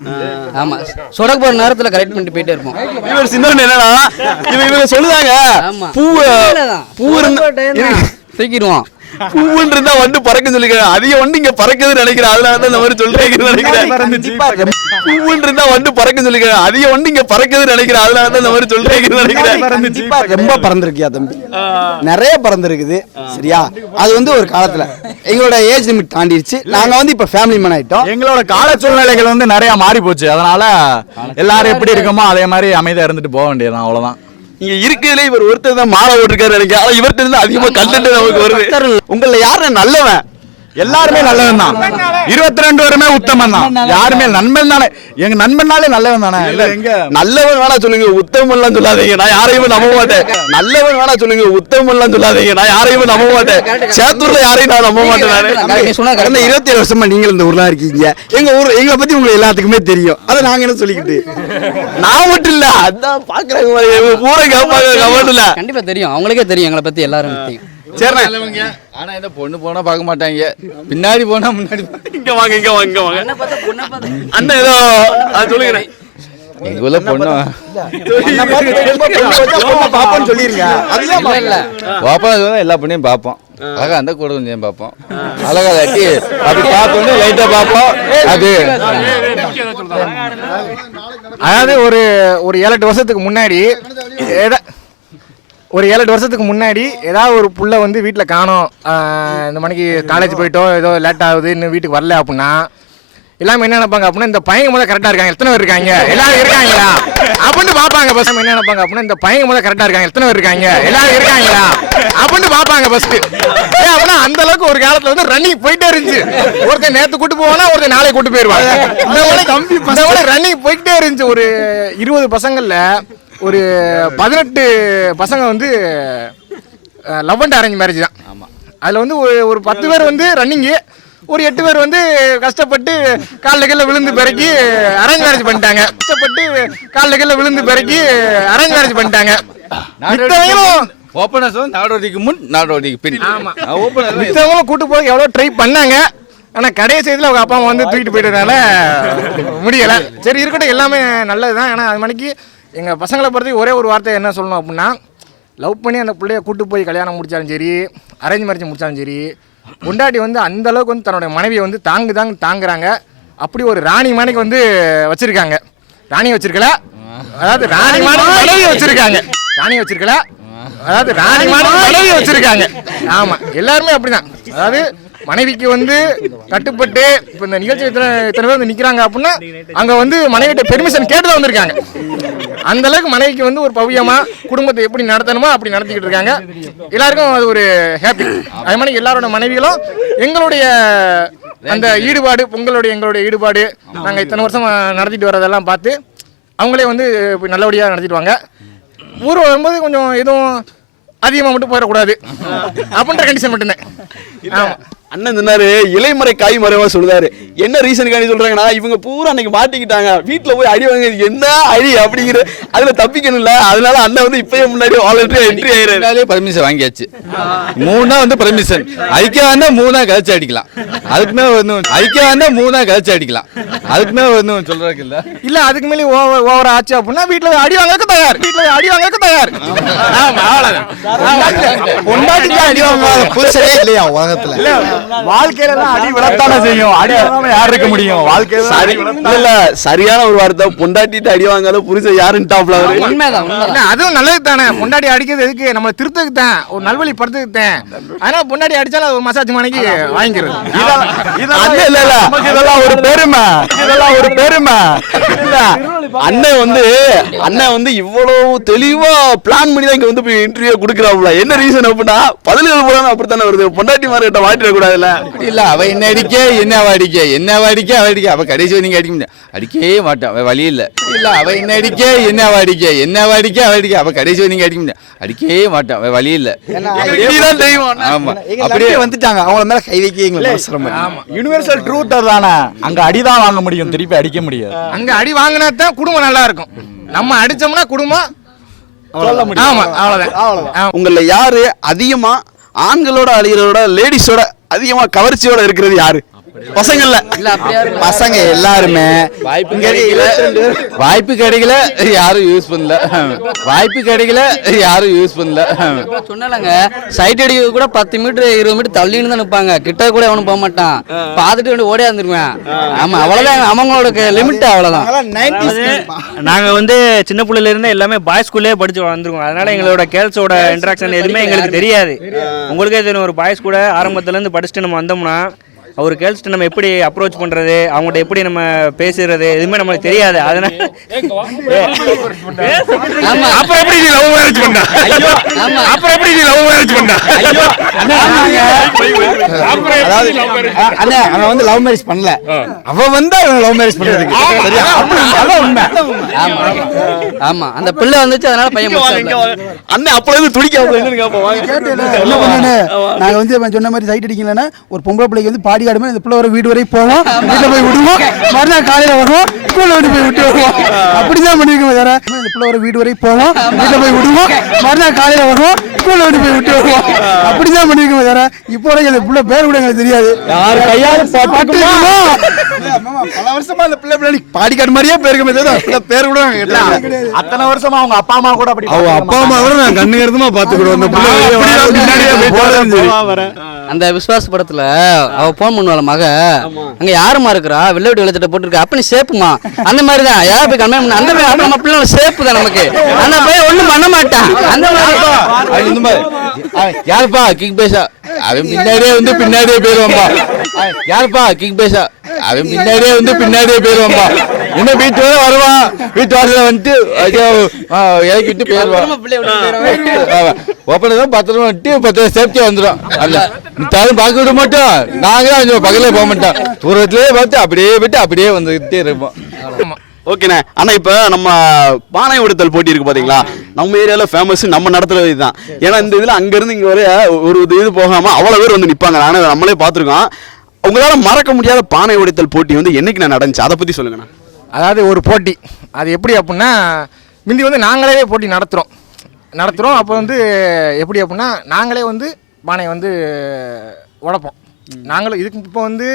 ஆமா. சொடக்கு போற நேரத்துல கரெக்ட் பண்ணிட்டு போயிட்டே இருப்போம். இவர் சிந்தனை என்னன்னா இவங்க சொல்லுதாங்க. பூ பூ இருந்தா தூக்கிடுவோம். பூவுன்னு இருந்தா வண்டு பறக்க சொல்லிக்கிறேன். அதிக வண்டு இங்க பறக்குதுன்னு நினைக்கிறேன். அதனால தான் இந்த மாதிரி சொல்றீங்கன்னு நினைக்கிறேன். பூவுன்னு இருந்தா வண்டு பறக்க சொல்லிக்கிறேன். அதிக வண்டு இங்க பறக்குதுன்னு நினைக்கிறேன். அதனால தான் இந்த மாதிரி சொல்றீங்கன்னு நினைக்கிறேன். ரொம்ப பறந்துருக்கியா தம்பி? நிறைய பறந்துருக்குது. சரியா? அது வந்து ஒரு காலத்துல. எங்களோட ஏஜ் லிமிட் தாண்டிடுச்சு நாங்க வந்து இப்ப ஃபேமிலி மேன் ஆயிட்டோம். எங்களோட கால சூழ்நிலைகள் வந்து நிறைய மாறி போச்சு அதனால எல்லாரும் எப்படி இருக்கோமோ அதே மாதிரி அமைதியா இருந்துட்டு போக வேண்டியதுதான். அவ்வளவுதான். இங்க இருக்கிறதுல இவர் ஒருத்தர் தான் மாலை ஓட்டிருக்காரு நினைக்கிறேன். ஆனா இவர்கிட்ட இருந்து அதிகமா கண்டென்ட் நமக்கு வருது. உங்கள யாரு? நல்லவன். எல்லாருமே நல்லவன் தான்? இருபத்தி ரெண்டு பேருமே உத்தமன் தான். யாருமே நண்பன் தானே? எங்க நண்பன்னாலே நல்லவன் தானே? இல்ல எங்க? நல்லவன் வேணா சொல்லுங்க உத்தமம் எல்லாம் சொல்லாதீங்க. நான் யாரையுமே நம்ப மாட்டேன். நல்லவன் வேணா சொல்லுங்க உத்தமம் எல்லாம் சொல்லாதீங்க. நான் யாரையுமே நம்ப மாட்டேன். சேத்தூர்ல யாரையும் நான் நம்ப மாட்டேன் கடந்த இருபத்தி ஏழு வருஷமா நீங்கள் இந்த ஊர்ல இருக்கீங்க. எங்க ஊர் எங்களை பத்தி உங்களுக்கு எல்லாத்துக்குமே தெரியும். அதை நாங்க என்ன சொல்லிக்கிட்டு? நான் மட்டும் இல்ல. அதான் பாக்குறாங்க பூரா கேட்பாங்க கமெண்ட்ல. கண்டிப்பா தெரியும். அவங்களுக்கே தெரியும் எங்களை பத்தி எல்லாரும் தெரியும் சரிண்ணே ஆனா இந்த பொண்ணு போனா பார்க்க மாட்டாங்க. பின்னாடி போனா முன்னாடி இங்க வாங்க இங்க வாங்க இங்க வாங்க. அண்ணன் ஏதோ அது சொல்லுங்க எங்க ஊர்ல பொண்ணு பாப்போம்னு சொல்லிருங்க. எல்லா பொண்ணையும் பார்ப்போம். அழகா அந்த கூட கொஞ்சம் பார்ப்போம். அழகா இல்லாட்டி அப்படி பார்த்தோன்னே லைட்டா பார்ப்போம். அது. அதாவது ஒரு ஒரு ஏழு எட்டு வருஷத்துக்கு முன்னாடி ஒரு ஏழு எட்டு வருஷத்துக்கு முன்னாடி ஏதாவது ஒரு புள்ள வந்து வீட்டில் காணோம். இந்த மணிக்கு காலேஜ் போயிட்டோம் ஏதோ லேட் ஆகுது இன்னும் வீட்டுக்கு வரல அப்படின்னா எல்லாமே என்ன நினைப்பாங்க அப்படின்னா இந்த பையன் முதல்ல கரெக்டாக இருக்காங்க எத்தனை பேர் இருக்காங்க? எல்லாரும் இருக்காங்களா? அப்படின்னு பார்ப்பாங்க ஃபர்ஸ்ட் என்ன நினைப்பாங்க அப்படின்னா இந்த பையன் முதல்ல கரெக்டாக இருக்காங்க எத்தனை பேர் இருக்காங்க? எல்லாரும் இருக்காங்களா? அப்படின்னு பார்ப்பாங்க ஃபர்ஸ்ட் ஏன் அப்படின்னா அந்த அளவுக்கு ஒரு காலத்துல வந்து ரன்னிங் போயிட்டே இருந்துச்சு. ஒருத்தன் நேத்து கூட்டு போவானா ஒருத்தன் நாளை கூட்டு போயிருவாங்க இந்த ரன்னிங் போயிட்டே இருந்துச்சு. ஒரு இருபது பசங்கள்ல ஒரு பதினெட்டு பசங்க வந்து லவ் அண்ட் அரேஞ்ச் மேரேஜ் தான். ஆமாம் அதில் வந்து ஒரு ஒரு பத்து பேர் வந்து ரன்னிங்கு ஒரு எட்டு பேர் வந்து கஷ்டப்பட்டு காலில் கீழ விழுந்து பிறக்கி அரேஞ்ச் மேரேஜ் பண்ணிட்டாங்க. கஷ்டப்பட்டு காலில் கீழ விழுந்து பிறக்கி அரேஞ்ச் மேரேஜ் பண்ணிட்டாங்க. ஓப்பனர்ஸ் வந்து நாடோடிக்கு முன் நாடோடிக்கு பின். ஆமா. ஓப்பனர் மித்தவங்களும் கூட்டு போக எவ்வளோ ட்ரை பண்ணாங்க. ஆனால் கடைசி இதில் அவங்க அப்பா அம்மா வந்து தூக்கிட்டு போயிட்டதுனால முடியலை. சரி இருக்கட்டும் எல்லாமே நல்லது தான் ஏன்னா அது மணிக்கு எங்கள் பசங்களை பொறுத்து ஒரே ஒரு வார்த்தை என்ன சொல்லணும் அப்படின்னா லவ் பண்ணி அந்த பிள்ளைய கூட்டு போய் கல்யாணம் முடிச்சாலும் சரி அரேஞ்ச் மேரேஜ் முடிச்சாலும் சரி பொண்டாட்டி வந்து அந்த அளவுக்கு வந்து தன்னுடைய மனைவியை வந்து தாங்கு தாங்க தாங்குறாங்க. அப்படி ஒரு ராணி மாணிக்கு வந்து வச்சிருக்காங்க. ராணி வச்சிருக்கல? அதாவது ராணி மனைவி வச்சிருக்காங்க. ராணி வச்சிருக்கல? அதாவது ராணி மனைவி வச்சிருக்காங்க. ஆமா எல்லாருமே அப்படிதான். அதாவது மனைவிக்கு வந்து கட்டுப்பட்டு இப்போ இந்த நிகழ்ச்சி இத்தனை இத்தனை பேர் வந்து நிற்கிறாங்க அப்படின்னா அங்கே வந்து மனைவிட்ட பெர்மிஷன் கேட்டு தான் வந்திருக்காங்க. அந்த அளவுக்கு மனைவிக்கு வந்து ஒரு பவ்யமா குடும்பத்தை எப்படி நடத்தணுமோ அப்படி நடத்திக்கிட்டு இருக்காங்க. எல்லாருக்கும் அது ஒரு ஹாப்பி அது மாதிரி எல்லாரோட மனைவிகளும் எங்களுடைய அந்த ஈடுபாடு பொங்கலுடைய எங்களுடைய ஈடுபாடு நாங்கள் இத்தனை வருஷம் நடத்திட்டு வரதெல்லாம் பார்த்து அவங்களே வந்து நல்லபடியாக நடத்திடுவாங்க ஊர் வரும்போது கொஞ்சம் எதுவும் அதிகமாக மட்டும் போயிடக்கூடாது. அப்படின்ற கண்டிஷன் மட்டும்தான். ஆமாம் அண்ணன் சொன்னாரு இலைமறை காய் மறைவா சொல்றாரு என்ன ரீசனுக்காண்டி சொல்றாங்கன்னா இவங்க பூரா அன்னைக்கு மாட்டிக்கிட்டாங்க. வீட்டுல போய் அடி வாங்க என்ன அடி அப்படிங்கிற அதுல தப்பிக்கணும்ல. அதனால அண்ணன் வந்து இப்பயே முன்னாடி வாலண்டரியா என்ட்ரி ஆயிடுறாரு முன்னாலே பர்மிஷன் வாங்கியாச்சு. மூணா வந்து பர்மிஷன் ஐக்கியம் வந்தா மூணா கழிச்சு அடிக்கலாம். அதுக்கு மேல வந்து ஐக்கியம் வந்தா மூணா கழிச்சு அடிக்கலாம். அதுக்கு மேல வந்து சொல்றதுக்கு இல்ல? இல்ல அதுக்கு மேலே ஓவர் ஓவர் ஆச்சு அப்படின்னா வீட்டுல அடி வாங்கறதுக்கு தயார். வீட்டுல அடி வாங்கறதுக்கு தயார். பொண்டாட்டிக்கு அடி வாங்காத புருஷனே இல்லையா உலகத்துல? வாழ்க்கையில தான் அடி விழத்தானே செய்யும். அடி வாங்காம யார் இருக்க முடியும்? வாழ்க்கையில இல்ல இல்ல சரியான ஒரு வார்த்தை. பொண்டாட்டிட்டு அடி வாங்காத புருஷன் யாருன்னு டாப்ல அதுவும் நல்லது தானே. பொண்டாடி அடிக்கிறது எதுக்கு? நம்ம திருத்ததுக்கு தான் ஒரு நல்வழி படுத்துக்கு தான் அதனால பொண்டாடி அடிச்சாலும் ஒரு மசாஜ் மணிக்கு வாங்கிக்கிறது. இல்ல இல்ல. இதெல்லாம் ஒரு பெருமை. இதெல்லாம் ஒரு பெருமை. அண்ணன் வந்து அண்ணன் வந்து இவ்வளவு தெளிவா பிளான் பண்ணி தான் இங்க வந்து போய் இன்டர்வியூ கொடுக்குறாப்புல. என்ன ரீசன் அப்படின்னா பதில்கள் போறாங்க அப்படித்தானே வருது. பொண்டாட்டி மாதிரி கிட்ட மாட்டிட கூடாதுல்ல இல்ல அவ என்ன அடிக்க என்ன அவ அடிக்க என்ன அவ அடிக்க அவ அடிக்க. அவ கடைசி நீங்க அடிக்க முடியாது. அடிக்கவே மாட்டான் அவ வழி இல்ல. இல்ல அவ என்ன அடிக்க என்ன அவ அடிக்க என்ன அவ அடிக்க அவ அடிக்க. அவ கடைசி நீங்க அடிக்க முடியாது. அடிக்கவே மாட்டான் அவ வழி இல்ல. ஆமா. அப்படியே வந்துட்டாங்க. அவங்கள மேல கை வைக்க எங்களுக்கு அவசரம் யூனிவர்சல் ட்ரூத்தர் தானே. அங்க அடிதான் வாங்க முடியும் திருப்பி அடிக்க முடியாது. அங்க அடி வாங்கினா தான் குடும்பம் நல்லா இருக்கும். நம்ம அடிச்சோம்னா குடும்பம் சொல்ல முடியும் ஆமா அவ்வளவுதான். ஆமா. உங்கள யாரு அதிகமா ஆண்களோட அழிகிறோட லேடிஸோட அதிகமா கவர்ச்சியோட இருக்கிறது யாரு? பசங்கள்ல. பசங்க எல்லாருமே. வாய்ப்பு கிடைக்கல. வாய்ப்பு கிடைக்கல யாரும் யூஸ் பண்ணல. வாய்ப்பு கிடைக்கல யாரும் யூஸ் பண்ணல. இப்ப சொன்னலங்க சைட் அடிக்க கூட பத்து மீட்டர் இருபது மீட்டர் தள்ளின்னு தான் நிற்பாங்க கிட்ட கூட எவனும் போக மாட்டான். பார்த்துட்டு வந்து ஓடியா இருந்துருவேன். ஆமா அவ்வளவுதான். அவங்களோட லிமிட் அவ்வளவுதான். நாங்கள் வந்து சின்ன பிள்ளையில இருந்து எல்லாமே பாய்ஸ் ஸ்கூல்லே படிச்சு வந்திருக்கோம் அதனால எங்களோட கேர்ள்ஸோட இன்ட்ராக்ஷன் எதுவுமே எங்களுக்கு தெரியாது. உங்களுக்கே தெரியும் ஒரு பாய்ஸ் கூட ஆரம்பத்துல இருந்து படிச்சுட்டு நம்ம வந்தோம்னா ஒரு கேர்ள்ஸ்ட்டு நம்ம எப்படி அப்ரோச் பண்ணுறது அவங்கள்ட்ட எப்படி நம்ம பேசுறது எதுவுமே நம்மளுக்கு தெரியாது. அதனால ஆமா அப்புறம் எப்படி நீ லவ் மேரேஜ் பண்ண? ஆமா அப்புறம் எப்படி நீ லவ் மேரேஜ் பண்ண? அதாவது அண்ணே அவன் வந்து லவ் மேரேஜ் பண்ணல. அவ வந்து அவன் லவ் மேரேஜ் பண்றதுக்கு. சரியா? அப்படி அதான் உண்மை. ஆமா ஆமா. அந்த பிள்ளை வந்துச்சு அதனால பையன். அண்ணன் அப்பல இருந்து நாங்க வந்து இவன் சொன்ன மாதிரி சைட் அடிக்கலன்னா ஒரு பொம்பளை பிள்ளைக்கு வந்து பாடி ஆடுமே இந்த பிள்ளை ஒரு வீடு வரை போவோம். வீட்டில் போய் விடுவோம். மறுநாள் காலையில வருவோம். ஸ்கூல்ல விட்டு போய் விட்டு வருவோம். அப்படிதான் பண்ணிருக்கோம் வேற இந்த பிள்ளை ஒரு வீடு வரை போவோம். வீட்டில் போய் விடுவோம். மறுநாள் காலையில வருவோம். ஸ்கூல்ல விட்டு போய் விட்டு வருவோம் அப்படிதான் பண்ணிருக்கோம் வேற இப்போ வரைக்கும் அந்த பிள்ளை பேர் கூட எங்களுக்கு தெரியாது. யார் கையால பட்டுக்குமா பல வருஷமா அந்த பிள்ளை பிள்ளை பாடிக்காடு மாதிரியே பேருக்கு பிள்ளை பேர் கூட அத்தனை வருஷமா அவங்க அப்பா அம்மா கூட அப்படி அவங்க அப்பா அம்மா கூட நான் கண்ணு கருத்துமா பாத்துக்கிடுவோம் அந்த பிள்ளை. அந்த விசுவாச படத்துல அவ போன் பண்ணுவாள் மக. அங்க யாருமா இருக்கிறா? வெள்ளை விட்டு வெள்ளத்திட்ட போட்டுருக்கா? அப்ப நீ சேப்புமா. அந்த மாதிரி தான் யார் போய் பண்ண? அந்த மாதிரி நம்ம பிள்ளை சேப்பு தான் நமக்கு. அந்த பையன் ஒண்ணும் பண்ண மாட்டான். அந்த மாதிரி. இந்த மாதிரி. யாருப்பா? கிக் பேசா அவன் பின்னாடியே வந்து பின்னாடியே போயிருவான்பா. யாருப்பா? கிக் பேசா அவன் பின்னாடியே வந்து பின்னாடியே போயிருவான்பா. இன்னும் வீட்டு வர வருவான் வீட்டு வாசல வந்துட்டு ஐயோ, ஆ, இறக்கி விட்டு போயிருவான் நம்ம பிள்ளைய விட்டு போயிடுவான். ஓப்பன் தான் பத்திரமா வந்துட்டு பத்து சேஃப்டியா வந்துடும். அல்ல மித்தாலும் பார்க்க விட மாட்டோம். கொஞ்சம் பக்கத்துல போக மாட்டோம். தூரத்திலேயே பார்த்து அப்படியே விட்டு அப்படியே வந்துகிட்டே இருப்போம். ஓகேண்ணே. ஆனா இப்ப நம்ம பானை உடைத்தல் போட்டி இருக்கு பாத்தீங்களா? நம்ம ஏரியால ஃபேமஸ் நம்ம நடத்துறது இதுதான். ஏன்னா இந்த இதுல அங்க இருந்து இங்க வர ஒரு இது இது போகாம அவ்வளவு பேர் வந்து நிப்பாங்க. நானே நம்மளே பார்த்திருக்கோம். உங்களால மறக்க முடியாத பானை உடைத்தல் போட்டி வந்து என்னைக்கு நான் நடந்துச்சு? அதை பத்தி சொல்லுங்கண்ணா. அதாவது ஒரு போட்டி. அது எப்படி அப்படின்னா முந்தி வந்து நாங்களே போட்டி நடத்துகிறோம் நடத்துகிறோம் அப்போ வந்து எப்படி அப்படின்னா நாங்களே வந்து பானையை வந்து உடைப்போம். நாங்களும் இதுக்கு இப்போ வந்து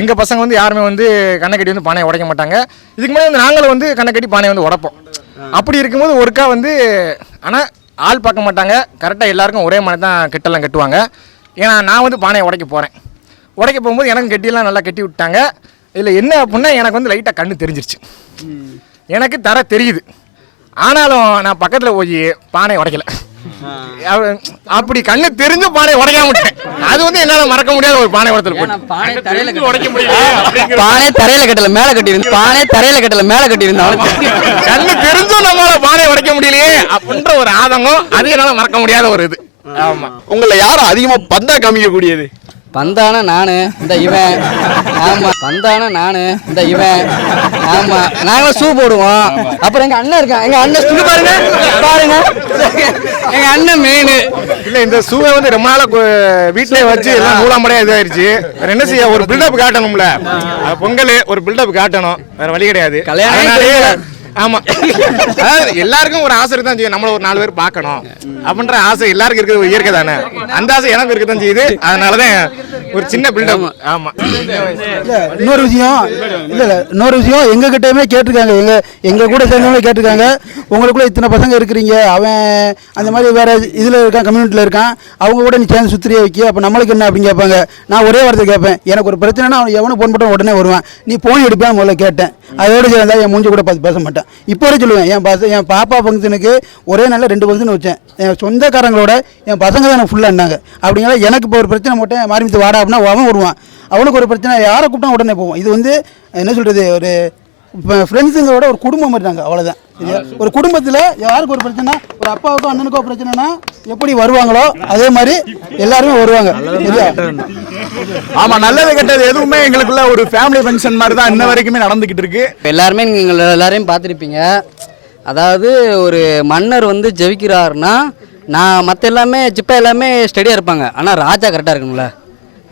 எங்கள் பசங்க வந்து யாருமே வந்து கண்ணை கட்டி வந்து பானையை உடைக்க மாட்டாங்க. இதுக்கு முன்னாடி வந்து நாங்களும் வந்து கண்ணை கட்டி பானையை வந்து உடைப்போம். அப்படி இருக்கும்போது ஒருக்கா வந்து ஆனால் ஆள் பார்க்க மாட்டாங்க. கரெக்டாக எல்லாருக்கும் ஒரே மாதிரி தான் கெட்டெல்லாம் கட்டுவாங்க. ஏன்னா நான் வந்து பானையை உடைக்க போகிறேன் உடைக்க போகும்போது எனக்கு கெட்டியெல்லாம் நல்லா கட்டி விட்டாங்க. இதில் என்ன அப்படின்னா எனக்கு வந்து லைட்டாக கண்ணு தெரிஞ்சிருச்சு. எனக்கு தர தெரியுது. ஆனாலும் நான் பக்கத்தில் போய் பானை உடைக்கல. அப்படி கண்ணு தெரிஞ்சு பானை உடைக்காம விட்டேன் அது வந்து என்னால் மறக்க முடியாத ஒரு பானை உடத்தில் பானை தரையில கட்டல. உடைக்க முடியல பானை தரையில கட்டல மேல கட்டி இருந்து பானை தரையில கட்டல மேல கட்டி இருந்தாலும் கண்ணு தெரிஞ்சும் நம்மளால பானை உடைக்க முடியலையே அப்படின்ற ஒரு ஆதங்கம் அது என்னால் மறக்க முடியாத ஒரு இது. ஆமா. உங்களை யாரும் அதிகமா பந்தா காமிக்க கூடியது பந்தான நானு இந்த இவன். ஆமா பந்தான நானு இந்த இவன். ஆமா நாங்களும் ஷூ போடுவோம். அப்புறம் எங்க அண்ணன் இருக்கான். எங்க அண்ணன் ஷூ பாருங்க பாருங்க. எங்க அண்ணன் மெயின் இல்ல இந்த ஷூவை வந்து ரொம்ப நாளா வீட்லயே வச்சு எல்லாம் நூலாம்படையா இதாயிருச்சு. வேற என்ன செய்ய ஒரு பில்டப் காட்டணும்ல. பொங்கல் ஒரு பில்டப் காட்டணும். வேற வழி கிடையாது. கல்யாணம் ஆமா. அதாவது எல்லாருக்கும் ஒரு ஆசை தான் செய்யும். நம்மள ஒரு நாலு பேர் பார்க்கணும். அப்படின்ற ஆசை எல்லாருக்கும் இருக்கிறது ஒரு இயற்கை தானே? அந்த ஆசை எனக்கு இருக்க தான் செய்யுது. அதனாலதான் ஒரு சின்ன பில்டப் ஆமா. இல்ல இன்னொரு விஷயம். இல்ல இல்ல இன்னொரு விஷயம். எங்க கிட்டயுமே கேட்டிருக்காங்க. எங்க எங்க கூட சேர்ந்தவங்க கேட்டிருக்காங்க. உங்களுக்குள்ள இத்தனை பசங்க இருக்கிறீங்க. அவன் அந்த மாதிரி வேற இதுல இருக்கான் கம்யூனிட்டில இருக்கான். அவங்க கூட நீ சேர்ந்து சுத்திரியே வைக்க அப்ப நம்மளுக்கு என்ன அப்படின்னு கேட்பாங்க. நான் ஒரே வார்த்தை கேட்பேன். எனக்கு ஒரு பிரச்சனைனா அவன் எவனும் போன் போட்டான் உடனே வருவான். நீ போன் எடுப்பேன் முதல்ல கேட்டேன். அதோட சேர்ந்தா என் மூஞ்சி கூட பார்த்து பேச மாட்டேன். இப்போ வரை சொல்லுவேன். என் பச என் பாப்பா ஃபங்க்ஷனுக்கு ஒரே நாளில் ரெண்டு ஃபங்க்ஷன் வச்சேன். என் சொந்தக்காரங்களோட என் பசங்க தான் எனக்கு ஃபுல்லாக இருந்தாங்க. அப்படிங்கிற எனக்கு இப்போ ஒரு பிரச்சனை போட்டேன் மாரிமித்து வாடா அப்படின்னா அவன் வருவான். அவனுக்கு ஒரு பிரச்சனை யாரை கூப்பிட்டா உடனே போவோம். இது வந்து என்ன சொல்கிறது ஒரு இப்போ ஃப்ரெண்ட்ஸுங்களோட ஒரு குடும்பம் மாதிரி நாங்கள் அவ்வளோதான் சரியா? ஒரு குடும்பத்தில் யாருக்கு ஒரு பிரச்சனை ஒரு அப்பாவுக்கோ அண்ணனுக்கோ பிரச்சனைனா எப்படி வருவாங்களோ அதே மாதிரி எல்லாருமே வருவாங்க. சரியா? ஆமா நல்லது கெட்டது எதுவுமே எங்களுக்குள்ள ஒரு ஃபேமிலி ஃபங்க்ஷன் மாதிரி தான் இன்ன வரைக்குமே நடந்துகிட்டு இருக்கு. இப்ப எல்லாருமே நீங்கள் எல்லாரையும் பார்த்துருப்பீங்க. அதாவது ஒரு மன்னர் வந்து ஜெயிக்கிறாருன்னா நான் மற்ற எல்லாமே சிப்பா எல்லாமே ஸ்டடியாக இருப்பாங்க. ஆனால் ராஜா கரெக்டாக இருக்கணும்ல.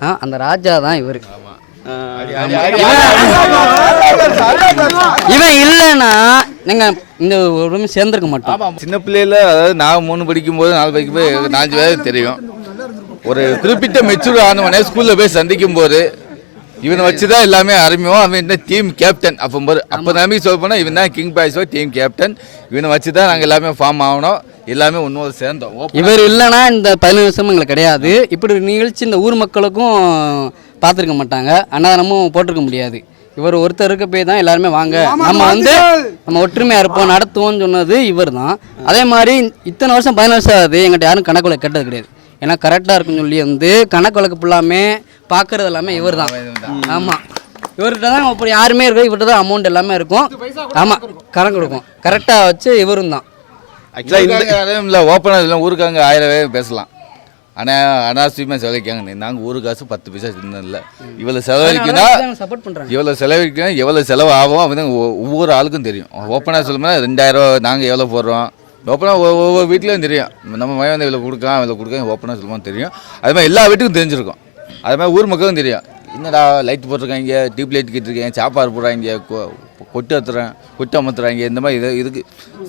ஆ அந்த ராஜா தான் இவர். இவன் இல்லைன்னா நீங்கள் இந்த ஒரு சேர்ந்துருக்க மாட்டோம் சின்ன பிள்ளையில அதாவது நான் மூணு படிக்கும் போது நாலு படிக்கும் போது நாலஞ்சு பேருக்கு தெரியும் ஒரு குறிப்பிட்ட மெச்சூர் ஆனவனே ஸ்கூல்ல போய் சந்திக்கும் போது இவனை வச்சு தான் எல்லாமே ஆரம்பிவோம் அவன் என்ன டீம் கேப்டன் அப்போ அப்போ நம்பி சொல்ல போனால் இவன் தான் கிங் பாய்ஸோ டீம் கேப்டன் இவனை வச்சு தான் நாங்கள் எல்லாமே ஃபார்ம் ஆகணும் எல்லாமே ஒன்றோடு சேர்ந்தோம். இவர் இல்லைன்னா இந்த பதினஞ்சு வருஷம் எங்களுக்கு கிடையாது. இப்படி ஒரு நிகழ்ச்சி இந்த ஊர் மக்களுக்கும் பார்த்துருக்க மாட்டாங்க. அன்னதானமும் போட்டிருக்க முடியாது. இவர் ஒருத்தர் இருக்க போய் தான் எல்லாருமே வாங்க. நம்ம வந்து நம்ம ஒற்றுமையாக இருப்போம் நடத்துவோம்னு சொன்னது இவர் தான். அதே மாதிரி இத்தனை வருஷம் பதினஞ்சு வருஷம் ஆகுது எங்கிட்ட யாரும் கணக்குள்ள கேட்டது கிடையாது. ஏன்னா கரெக்டாக இருக்குன்னு சொல்லி வந்து கணக்கு வழக்கு ஃபுல்லாமே பார்க்கறது எல்லாமே இவர் தான். ஆமாம் இவர்கிட்ட தான் அப்புறம் யாருமே இருக்காது இவர்கிட்ட தான் அமௌண்ட் எல்லாமே இருக்கும். ஆமாம் கணக்கு கொடுக்கும். கரெக்டாக வச்சு இவரும் தான். ஆக்சுவலாக இந்த ஊருக்காரங்க இல்லை ஓப்பனாக இல்லை ஊருக்காங்க ஆயிரம் பேசலாம். ஆனால் அனாவசியமாக செலவழிக்காங்க நாங்கள் ஊரு காசு பத்து பைசா இல்லை. இவ்வளோ செலவழிக்கினா எவ்வளோ செலவழிக்கணும் எவ்வளோ செலவு ஆகும் அப்படின்னு ஒவ்வொரு ஆளுக்கும் தெரியும். ஓப்பனாக சொல்லணும்னா ரெண்டாயிரம் நாங்கள் எவ்வளோ போடுறோம். ஓப்பனாக ஒவ்வொரு வீட்லேயும் தெரியும். நம்ம மையம் வந்து இவ்வளோ கொடுக்கலாம் இவ்வளோ கொடுக்கலாம் ஓப்பனாக சொல்லுவோம் தெரியும். அது மாதிரி எல்லா வீட்டுக்கும் தெரிஞ்சிருக்கும். அது மாதிரி ஊர் மக்களுக்கும் தெரியும். என்னடா லைட் போட்டிருக்காங்க டியூப் லைட் கட்டிருக்காங்க சாப்பாடு போடுறாங்க கொ- கொட்டு அத்துறேன் கொட்டு அமர்த்துறாங்க இந்த மாதிரி இது இதுக்கு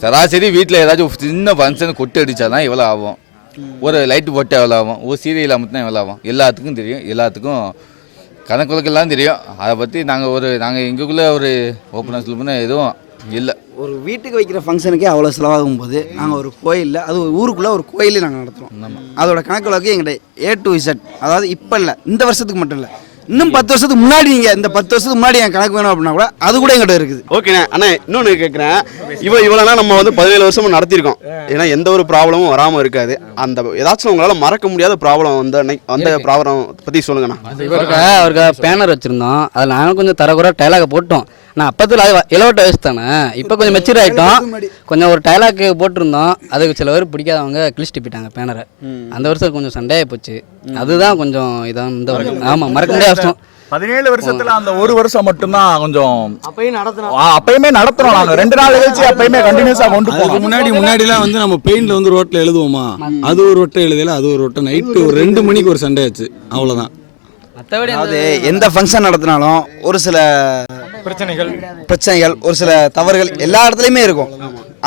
சராசரி வீட்டில் ஏதாச்சும் சின்ன ஃபங்க்ஷன் கொட்டு அடித்தா தான் எவ்வளோ ஆகும். ஒரு லைட்டு போட்டால் எவ்வளோ ஆகும்? ஒரு சீரியல் அமர்த்தினா எவ்வளோ ஆகும்? எல்லாத்துக்கும் தெரியும். எல்லாத்துக்கும் கணக்குகளுக்கெல்லாம் தெரியும். அதை பற்றி நாங்கள் ஒரு நாங்கள் எங்களுக்குள்ளே ஒரு ஓப்பனாக சொல்ல போனால் எதுவும் இல்லை. ஒரு வீட்டுக்கு வைக்கிற ஃபங்க்ஷனுக்கே அவ்வளோ செலவாகும் போது நாங்கள் ஒரு கோயிலில் அது ஒரு ஊருக்குள்ளே ஒரு கோயிலே நாங்கள் நடத்துகிறோம் அதோட கணக்கு வழக்கு எங்கிட்ட ஏ டு இசட் அதாவது இப்போ இல்லை இந்த வருஷத்துக்கு மட்டும் இல்லை. இன்னும் பத்து வருஷத்துக்கு முன்னாடி நீங்கள் இந்த பத்து வருஷத்துக்கு முன்னாடி என் கணக்கு வேணும் அப்படின்னா கூட அது கூட எங்கிட்ட இருக்குது. ஓகேண்ணே அண்ணா. இன்னொன்று கேட்குறேன் இவ இவ்வளோலாம் நம்ம வந்து பதினேழு வருஷமும் நடத்தியிருக்கோம். ஏன்னா எந்த ஒரு ப்ராப்ளமும் வராமல் இருக்காது. அந்த ஏதாச்சும் உங்களால் மறக்க முடியாத ப்ராப்ளம் வந்த அன்னைக்கு அந்த ப்ராப்ளம் பற்றி சொல்லுங்கண்ணா. இவருக்கு அவருக்கு பேனர் வச்சுருந்தோம். அதில் நாங்களும் கொஞ்சம் தரக்குறை டைலாக போட்டோம். நான் அப்பத்தில் அது இளவட்ட வயசு தானே. இப்போ கொஞ்சம் மெச்சூர் ஆகிட்டோம் கொஞ்சம் ஒரு டைலாக் போட்டிருந்தோம். அதுக்கு சில பேர் பிடிக்காதவங்க கிழிச்சிட்டு போயிட்டாங்க பேனரை. அந்த வருஷம் கொஞ்சம் சண்டையாகி போச்சு. அதுதான் கொஞ்சம் இதான் இந்த வருஷம். ஆமாம் மறக்க முடியாத வருஷம். பதினேழு வருஷத்துல அந்த ஒரு வருஷம் மட்டும்தான் கொஞ்சம் அப்பயும் நடத்தினோம் ஆ, அப்பயுமே நடத்துறோம் நாங்க. ரெண்டு நாள் கழிச்சு அப்பயுமே கண்டினியூஸா கொண்டு போனோம் முன்னாடி முன்னாடிலாம் வந்து நம்ம பெயிண்ட்ல வந்து ரோட்ல எழுதுவோமா? அது ஒரு வட்டம் எழுதல அது ஒரு வட்டம் நைட்டு ஒரு ரெண்டு மணிக்கு ஒரு சண்டை ஆச்சு. அவ்வளவுதான். மற்றபடி அதாவது எந்த ஃபங்க்ஷன் நடத்தினாலும் ஒரு சில பிரச்சனைகள். பிரச்சனைகள் ஒரு சில தவறுகள் எல்லா இடத்துலையுமே இருக்கும்.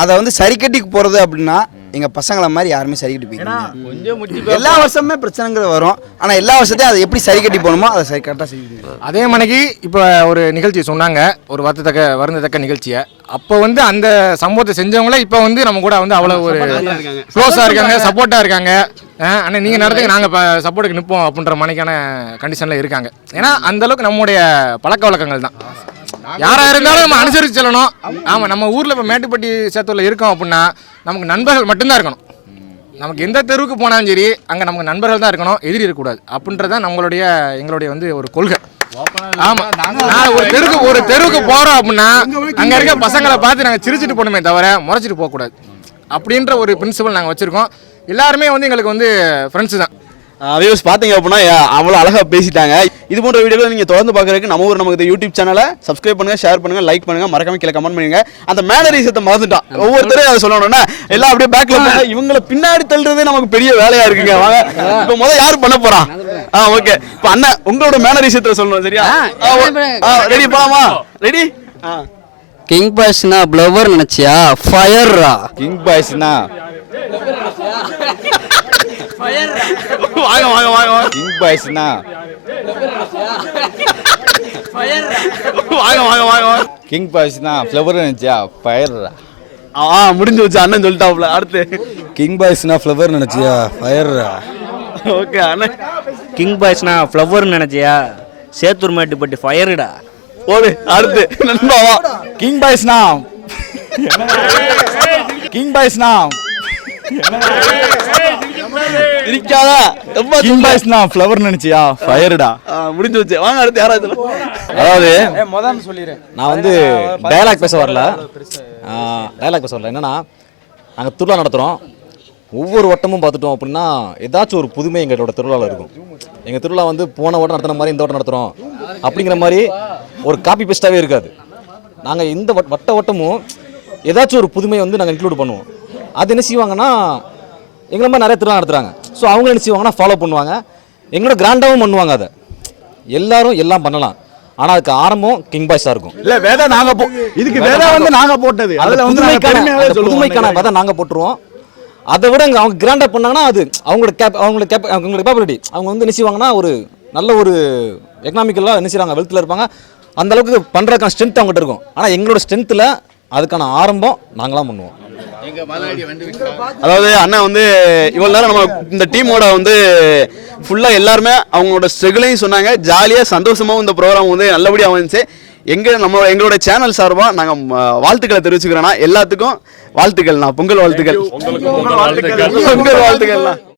அதை வந்து சரி கட்டி போகிறது அப்படின்னா எங்கள் பசங்களை மாதிரி யாருமே சரி கட்டி போய்க்க எல்லா வருஷமுமே பிரச்சனைகள் வரும். ஆனால் எல்லா வருஷத்தையும் அதை எப்படி சரி கட்டி போகணுமோ அதை சரி கரெக்டாக செய்ய அதே மணிக்கு இப்போ ஒரு நிகழ்ச்சி சொன்னாங்க. ஒரு வருத்தத்தக்க வருந்தத்தக்க நிகழ்ச்சியை. அப்போ வந்து அந்த சம்பவத்தை செஞ்சவங்களே இப்போ வந்து நம்ம கூட வந்து அவ்வளோ ஒரு க்ளோஸாக இருக்காங்க. சப்போர்ட்டாக இருக்காங்க அண்ணா நீங்கள் நடத்துங்க நாங்கள் இப்போ சப்போர்ட்டுக்கு நிற்போம் அப்படின்ற மணிக்கான கண்டிஷனில் இருக்காங்க. ஏன்னா அந்த அளவுக்கு நம்முடைய பழக்க வழக்கங்கள் தான். யாராக இருந்தாலும் நம்ம அனுசரித்து செல்லணும். ஆமாம் நம்ம ஊரில் இப்போ மேட்டுப்பட்டி சேத்தூரில் இருக்கோம் அப்படின்னா நமக்கு நண்பர்கள் மட்டும்தான் இருக்கணும். நமக்கு எந்த தெருவுக்கு போனாலும் சரி அங்கே நமக்கு நண்பர்கள் தான் இருக்கணும். எதிரி இருக்கக்கூடாது. அப்படின்றது தான் நம்மளுடைய எங்களுடைய வந்து ஒரு கொள்கை. ஆமா. நான் ஒரு தெருவுக்கு ஒரு தெருவுக்கு போறோம் அப்படின்னா அங்க இருக்க பசங்களை பார்த்து நாங்க சிரிச்சிட்டு போகணுமே தவிர முறைச்சிட்டு போக கூடாது அப்படின்ற ஒரு பிரின்சிபல் நாங்க வச்சிருக்கோம். எல்லாருமே வந்து எங்களுக்கு வந்து ஃப்ரெண்ட்ஸ் தான். வியூஸ் பார்த்தீங்க அப்படின்னா அவ்வளோ அழகாக பேசிட்டாங்க. இது போன்ற வீடியோக்களை நீங்கள் தொடர்ந்து பார்க்குறதுக்கு நம்ம ஊர் நமக்கு யூடியூப் சேனலை சப்ஸ்கிரைப் பண்ணுங்க ஷேர் பண்ணுங்க லைக் பண்ணுங்க. மறக்காம கீழே கமெண்ட் பண்ணுங்க. அந்த மேனரிசத்தை மறந்துட்டான் ஒவ்வொருத்தரையும் அதை சொல்லணும்னா எல்லாம் அப்படியே பேக்ல இவங்களை பின்னாடி தள்ளுறதே நமக்கு பெரிய வேலையா இருக்குங்க வாங்க. இப்போ முதல் யார் பண்ண போறான் ஆ ஓகே இப்போ அண்ணன் உங்களோட மேனரிசத்தை சொல்லணும் சரியா? ரெடி போலாமா? ரெடி ஆ. கிங் பாஷ்னா ப்ளவர் நினச்சியா? ஃபயர்ரா கிங் பாய்ஸ்னா வாங்க வாங்க வாங்க வாங்க. கிங் பாய்ஸ்னா வாங்க வாங்க வாங்க வாங்க. கிங் பாய்ஸ்னா ஃப்ளவர் நினச்சியா? ஃபயர்ரா ஆ முடிஞ்சு வச்சு அண்ணன் சொல்லிட்டாப்ல அடுத்து. கிங் பாய்ஸ்னா ஃப்ளவர் நினைச்சியா? ஃபயர் ஓகே அண்ணன். கிங் பாய்ஸ்னா ஃப்ளவர்னு நினச்சியா? சேத்தூர் மேட்டுப்பட்டி ஃபயருடா ஓடு அடுத்து. நண்பா வா. கிங் பாய்ஸ்னா கிங் பாய்ஸ்னா சிரிக்காதா. ரொம்ப கிங் பாய்ஸ்னா ஃப்ளவர் நினைச்சியா? ஃபயர்டா முடிஞ்சு வச்சு வாங்க அடுத்து யாராவது அதாவது நான் வந்து டயலாக் பேச வரல. டயலாக் பேச வரல. என்னன்னா நாங்கள் திருவிழா நடத்துகிறோம் ஒவ்வொரு வட்டமும் பார்த்துட்டோம் அப்படின்னா ஏதாச்சும் ஒரு புதுமை எங்களோட திருவிழாவில் இருக்கும். எங்கள் திருவிழா வந்து போன வட்டம் நடத்தின மாதிரி இந்த வட்டம் நடத்துகிறோம் அப்படிங்கிற மாதிரி ஒரு காப்பி பேஸ்ட்டாகவே இருக்காது. நாங்கள் இந்த வட்- வட்ட வட்டமும் ஏதாச்சும் ஒரு புதுமையை வந்து நாங்கள் இன்க்ளூட் பண்ணுவோம். அது என்ன செய்வாங்கன்னா எங்களை மாதிரி நிறைய திருவிழா நடத்துகிறாங்க ஸோ அவங்க என்ன செய்வாங்கன்னா ஃபாலோ பண்ணுவாங்க. எங்களோட கிராண்டாகவும் பண்ணுவாங்க அதை. எல்லாரும் எல்லாம் பண்ணலாம். ஆனா அதுக்கு ஆரம்பம் கிங் பாய்ஸா இருக்கும். இல்ல வேதா நாங்க போ இதுக்கு வேதா வந்து நாங்க போட்டது. அதுல வந்து புதுமைக்கான விதை நாங்க போட்டுருவோம். அதை விட இங்க அவங்க கிராண்டா பண்ணாங்கன்னா அது அவங்களோட கேப் அவங்களோட கேப் அவங்களோட கேப்பபிலிட்டி அவங்க வந்து என்ன செய்வாங்கன்னா ஒரு நல்ல ஒரு எக்கனாமிக்கலாக என்ன செய்றாங்க வெல்த்தில் இருப்பாங்க. அந்த அளவுக்கு பண்றதுக்கான ஸ்ட்ரென்த் அவங்ககிட்ட இருக்கும். ஆனா எங்களோட ஸ்ட்ரென்த்தில் அதுக்கான ஆரம்பம் நாங்களாம் பண்ணுவோம். அதாவது அண்ணன் வந்து இவ்வளவு நேரம் நம்ம இந்த டீமோட வந்து ஃபுல்லா எல்லாருமே அவங்களோட ஸ்ட்ரகிளையும் சொன்னாங்க. ஜாலியா சந்தோஷமாவும் இந்த ப்ரோக்ராம் வந்து நல்லபடியா வந்துச்சு எங்க நம்ம எங்களோட சேனல் சார்பா நாங்க வாழ்த்துக்களை தெரிவிச்சுக்கிறோம்னா எல்லாத்துக்கும் வாழ்த்துக்கள்ண்ணா பொங்கல் வாழ்த்துக்கள். பொங்கல் வாழ்த்துக்கள்ண்ணா